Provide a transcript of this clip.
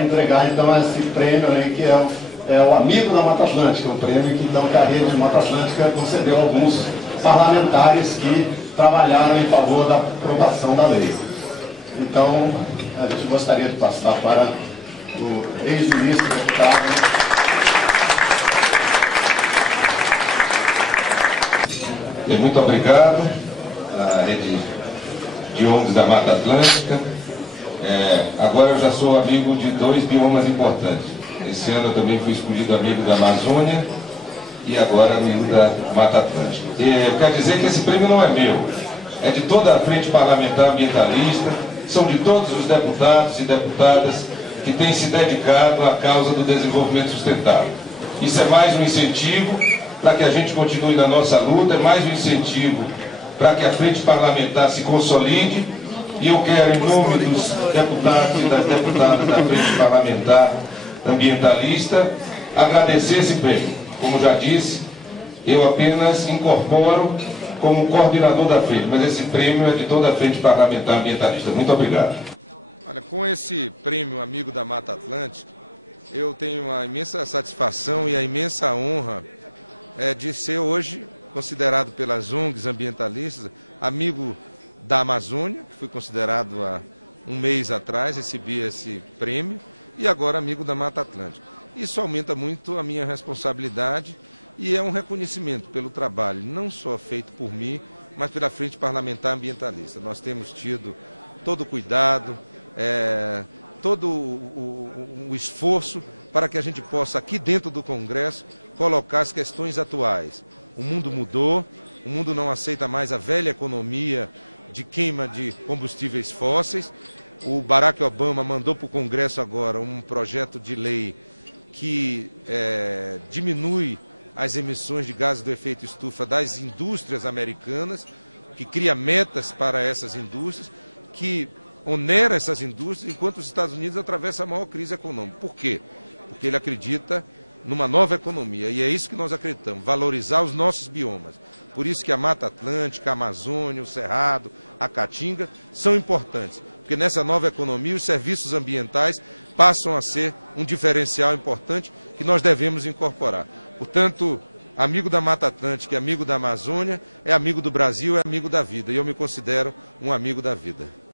para entregar então esse prêmio aí, que é o Amigo da Mata Atlântica, um prêmio que então, a Rede Mata Atlântica concedeu a alguns parlamentares que trabalharam em favor da aprovação da lei. Então, a gente gostaria de passar para o ex-ministro deputado. Muito obrigado à Rede de ONGs da Mata Atlântica. Agora eu já sou amigo de 2 biomas importantes. Esse ano eu também fui escolhido amigo da Amazônia e agora amigo da Mata Atlântica. Eu quero dizer que esse prêmio não é meu, é de toda a Frente Parlamentar Ambientalista, são de todos os deputados e deputadas que têm se dedicado à causa do desenvolvimento sustentável. Isso é mais um incentivo para que a gente continue na nossa luta, é mais um incentivo para que a Frente Parlamentar se consolide, e eu quero, em nome dos deputados e das deputadas da Frente Parlamentar Ambientalista, agradecer esse prêmio. Como já disse, eu apenas incorporo como coordenador da frente, mas esse prêmio é de toda a Frente Parlamentar Ambientalista. Muito obrigado. Olha, com esse prêmio Amigo da Mata Atlântica, eu tenho uma imensa satisfação e a imensa honra de ser hoje considerado pelas ONGs ambientalistas amigo da Amazônia, que fui considerado há um mês atrás, recebi esse prêmio, e agora amigo da Mata Atlântica. Isso aumenta muito a minha responsabilidade e é um reconhecimento pelo trabalho, não só feito por mim, mas pela Frente Parlamentar Ambientalista. Nós temos tido todo o cuidado, todo o esforço para que a gente possa, aqui dentro do Congresso, colocar as questões atuais. O mundo mudou, o mundo não aceita mais a velha economia de queima de combustíveis fósseis. O Barack Obama mandou para o Congresso agora um projeto de lei que diminui as emissões de gases do efeito estufa das indústrias americanas, que cria metas para essas indústrias, que onera essas indústrias, enquanto os Estados Unidos atravessam a maior crise econômica. Por quê? Porque ele acredita numa nova economia, e é isso que nós acreditamos, valorizar os nossos biomas. Por isso que a Mata Atlântica, a Amazônia, o Cerrado, a Caatinga são importantes, porque nessa nova economia os serviços ambientais passam a ser um diferencial importante que nós devemos incorporar. Portanto, amigo da Mata Atlântica e amigo da Amazônia é amigo do Brasil, é amigo da vida, e eu me considero um amigo da vida.